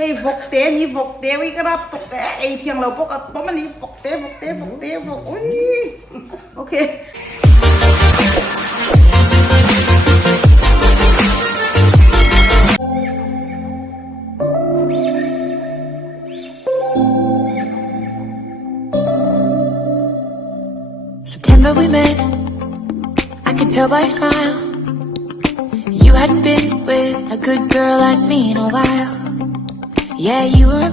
Hey, vok tế, ni vok tế, we got up to cái thiêng lâu bốc up, bốc mà ni vok tế, vok, ui. Okay. September we met, I could tell by your smile. You hadn't been with a good girl like me in a while. Yeah, you were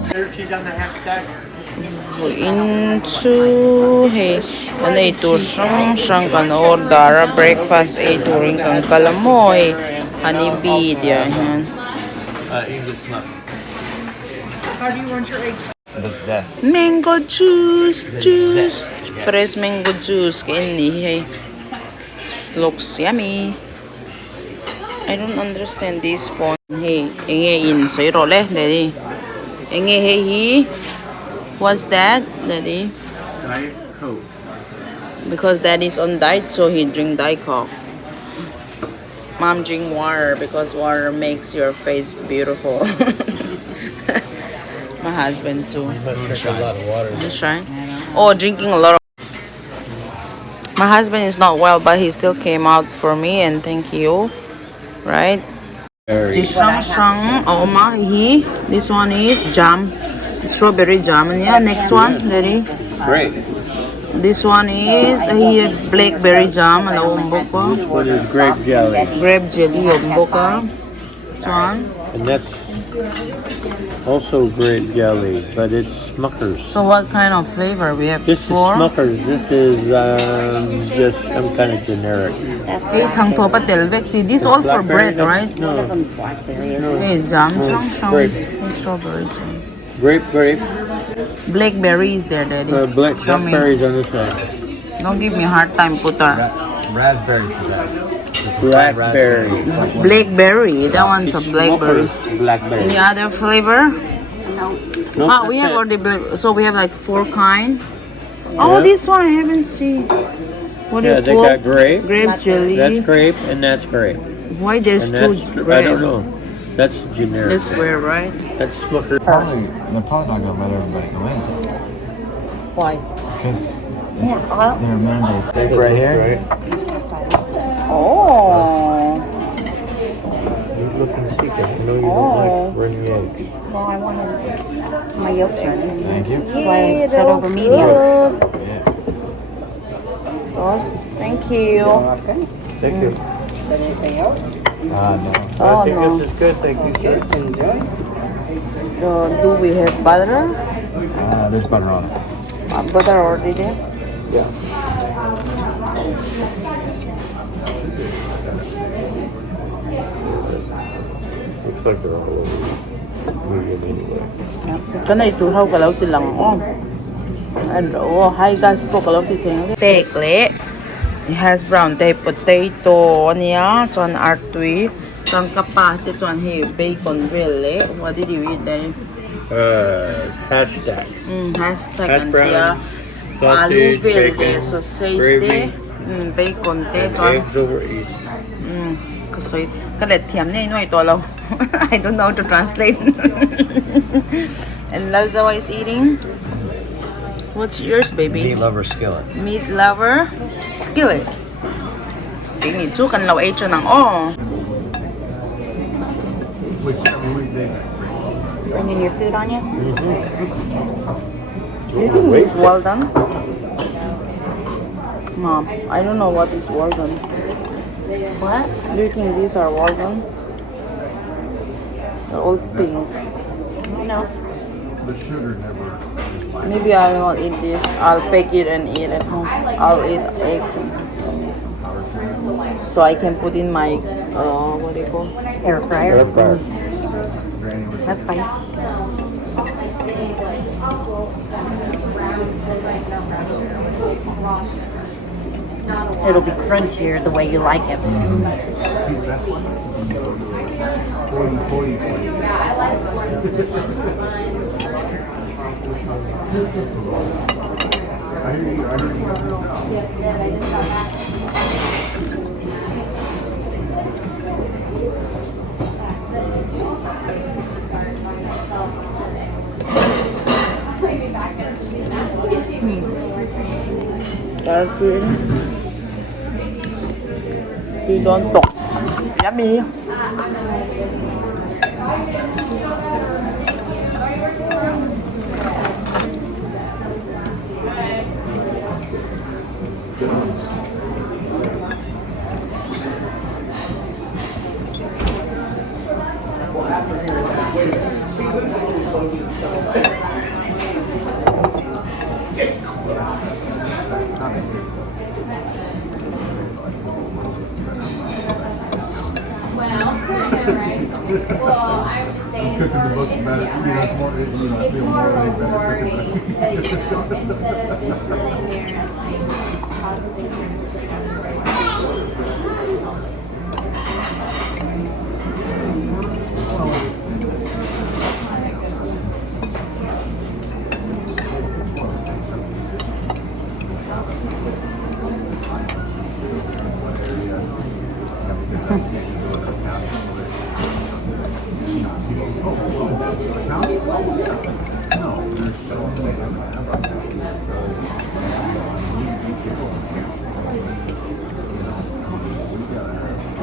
Into hey, ano ito siyang kan order breakfast ito rin kang kalamoy, honeybee dia yan. English muffins. How do you want your eggs? The zest. Mango juice. Fresh mango juice kaini hey. Looks yummy. I don't understand this phone. Hey, inge in so role daddy. Inge hey he. What's that, daddy? Diet Coke. Because daddy's on diet, so he drink Diet Coke. Mom drink water because water makes your face beautiful. My husband too. You must drink a lot of water. Moonshine. Oh, drinking a lot of. My husband is not well, but he still came out for me, and thank you. Right? This This one is jam, strawberry jam. And yeah, next one, daddy. Great. This one is here blackberry jam. What is grape jelly? Grape jelly, this one. And that's also grape jelly, but it's Smuckers. So what kind of flavor we have? This is Four. Smuckers. This is just some kind of generic. This all for bread, right? No. Hey, jam, Grape. strawberry jam. Grape. Blackberry is there, daddy. Blackberries on this side. Don't give me a hard time, puta. Raspberry's the best. Blackberry. Blackberry, that one's a blackberry. Blackberry. Any other flavor? No, We have that's it. already black. So we have like 4 kind. Oh, this one I haven't seen. What do Yeah, you they call? got grape. Grape jelly. That's grape, and that's grape. Why there's And 2 that's, grape? I don't know. That's generic. That's where, right? That's Smucker. They're probably not gonna let everybody go in Why? because there are mandates. Right here. Oh. You look and see, 'cause you know you Oh. don't like runny eggs. Well, I wanted my yolk turned. Thank you. Yay, Set that over looks medium. good. Yeah. Yes, thank you. Thank you. Anything else? No. Oh, I think no. this is good. Thank you, sir. Do we have butter? There's butter on it. Butter already there? Looks like they're all over medium anyway. Kanay tuhaw kalaw tilang hi guys po kalaw tilang. Tekle. It has brown tape potato niya, chuan artui, chuan kapate, chuan hey bacon really. What did you eat there? Hashtag. Hashtag Hash brown, antiya. sausage, Alu verde, bacon, sausage gravy, de, bacon de, and chuan. eggs over each. Kasoy kalet thiam ne noi to lo. I don't know how to translate. And Lalzawa is eating. What's yours, baby? Meat lover skillet. Meat lover skillet. Ini tu kan lau echo nang oh. Bringing your food on you? You think this well done? Mom, I don't know what is well done. What? Do you think these are well done? They're all pink. No. Maybe I won't eat this. I'll pack it and eat at home. I'll eat eggs. So I can put in my, what do you call? Air fryer? Air fryer. That's fine. It'll be crunchier the way you like it. Dark green. You don't talk. Yummy.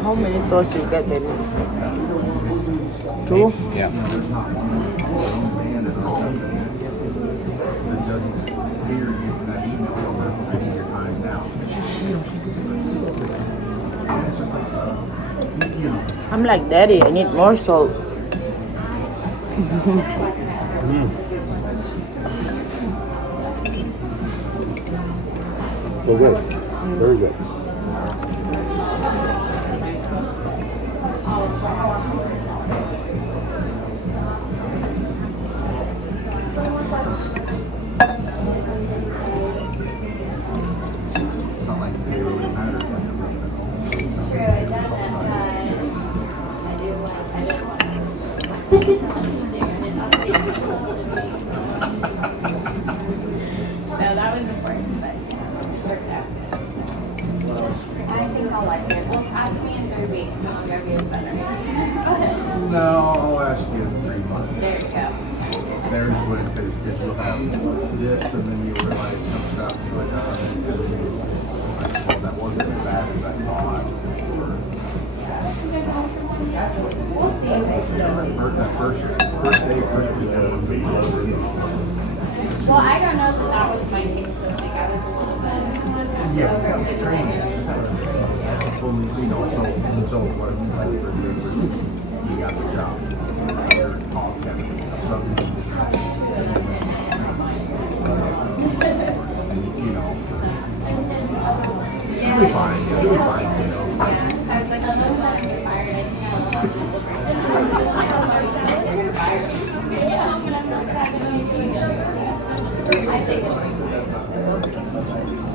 How many toast you get, baby? 2? Yeah. I'm like, Daddy, I need more salt. So good. Very good. No, I'll ask you in 3 months. There you go. There's what it is, because you'll have this, and then you realize some stuff you had done, and then you're like, well, that wasn't as bad as I thought. We'll see. That first day, first week, Well, I don't know that was my case. So like I was a little bit that was training. You know, so what you got the job. You're talking something. And you know, you'll be fine. You'll be fine. You know. I was like, I'm not going to get fired. I think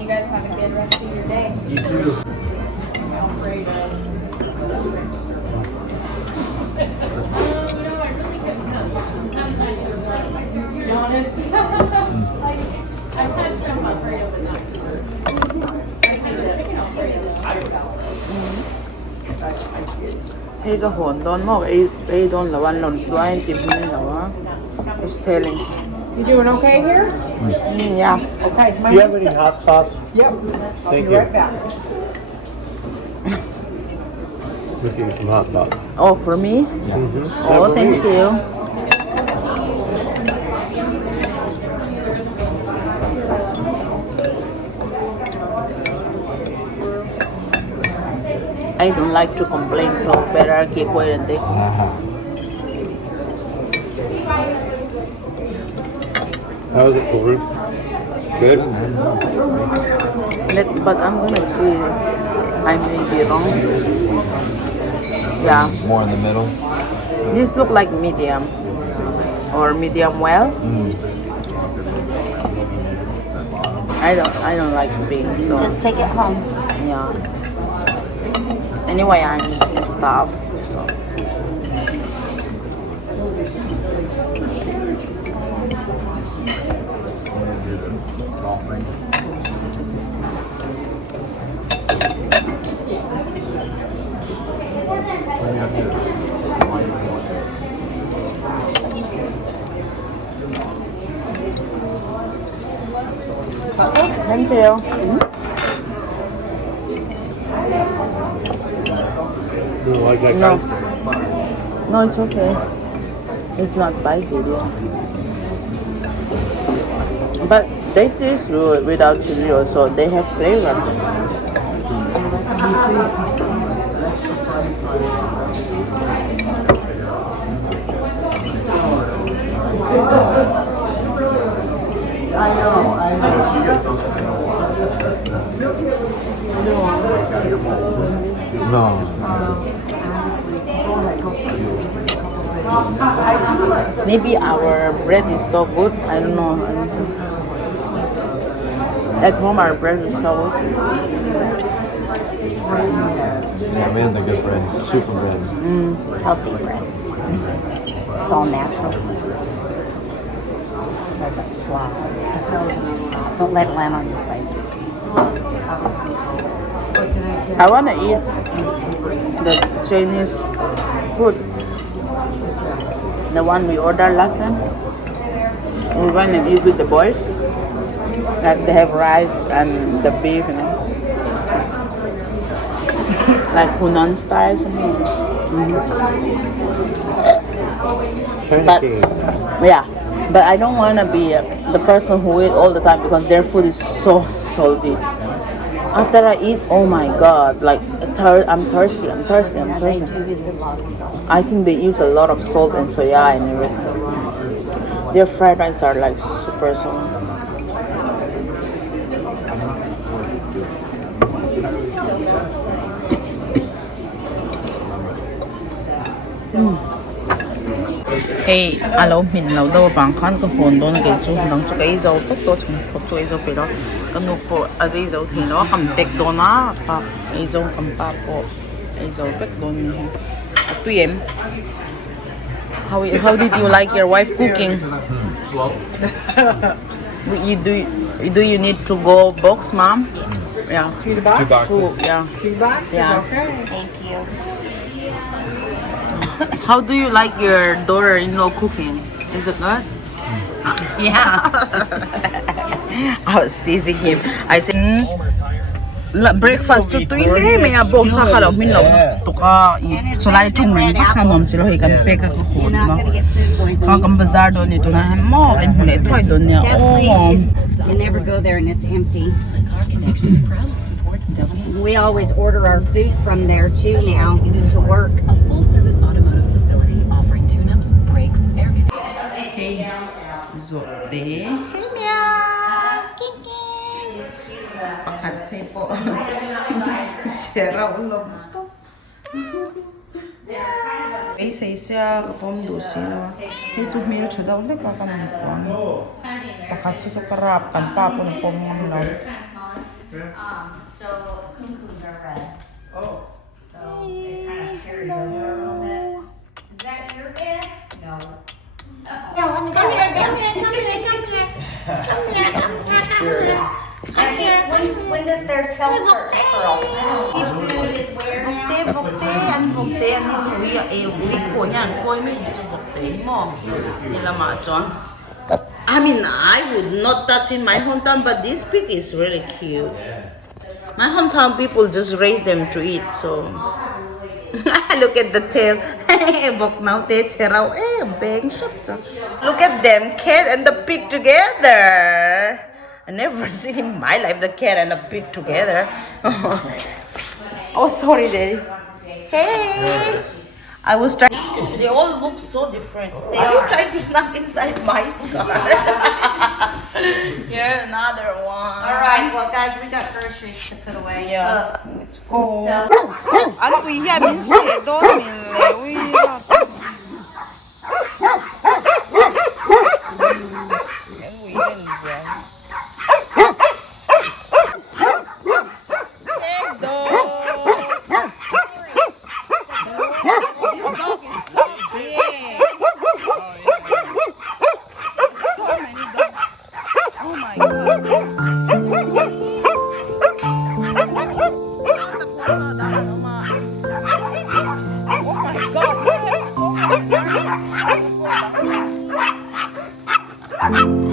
you guys have a good rest of your day. You too. Be honest. I've had shrimp Alfredo, but not I've had the chicken Alfredo this year. Hey, the hồn đón mò ấy đón là one lần đua anh tìm hình là quá. It's telling. You doing okay here? Yeah. Okay. Do you have any hot sauce? Yep. Thank Be you. right back. Looking some hot sauce. Oh, for me? Oh, thank you. I don't like to complain, so better keep waiting. How is it, Corey? Good? But I'm gonna see. I may be wrong. Yeah. More in the middle. This look like medium. Or medium well. I don't like pink, so Just take it home. yeah. Anyway, I need stuff. So. Thank you. You don't like that No. kind? No, it's okay. It's not spicy, dear. But they taste good without chili also. They have flavor. No. Maybe our bread is so good. I don't know. At home, our bread is so good. Yeah, man, the good bread. Super bread. Healthy bread. It's all natural. There's a fly. Don't let it land on your plate. I want to eat the Chinese food. The one we ordered last time. We went and eat with the boys. Like they have rice and the beef, you know. Like Hunan style something. But yeah, but I don't want to be the person who eat all the time because their food is so salty. After I eat, oh my god, like I'm thirsty. They do use a lot of salt. I think they use a lot of salt and soya and everything. Their fried rice are like super salty. Hey, alo mình lâu đâu vàng khăn cái hồn đó cái chú nắng cho cái dầu tốt tốt chẳng tốt cho cái dầu bị đó cái nụ bộ ở đây dầu thì nó cầm bẹt đó na pa cái dầu cầm pa po cái dầu bẹt đó nè tụi em how did you like your wife cooking? Slow. You need to go box, mom? Yeah. 2 box? 2 boxes. Yeah. 2 boxes, Yeah. okay. Thank you. How do you like your daughter-in-law cooking? Is it good? Yeah. I was teasing him. I said, breakfast to tuile may abog sa kalaw minlaw to ka so lai chung rin pa kanom sila hi kan peka ko You're not going to get food poisoning. ka kan bazar do nito na mo ay huli to ay don niya That oh place is, you never go there and it's empty. We always order our food from there too now to work. A full-service automotive facility offering tune-ups, brakes, air conditioning. hey zo de hey mia pakatay po sira ulo to ay siya kapom do sila hey to mir chada ulit ka kanang kuwang pakatsa to karap kan pa po ng pomong lang So kumquats are red. Oh. So it kind of carries over a little bit. Is that your bed? No. When does their tail start to curl? Food is where now? Vokte, an dito uwi ko yan, ko mi dito vokte mo. Sila machon. I mean, I would not touch in my hometown, but this pig is really cute. My hometown people just raise them to eat, so. Look at the tail. Bok now, raw. Bang shot. Look at them, cat and the pig together. I never seen in my life the cat and the pig together. Oh, sorry, Daddy. Hey. I was trying. They all look so different. Are you trying to sneak inside my car? Here, another one. All right, well, guys, we got groceries to put away. Yeah. Let's go. So, Ano po yan? Minsan, doon nila. Oh my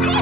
God!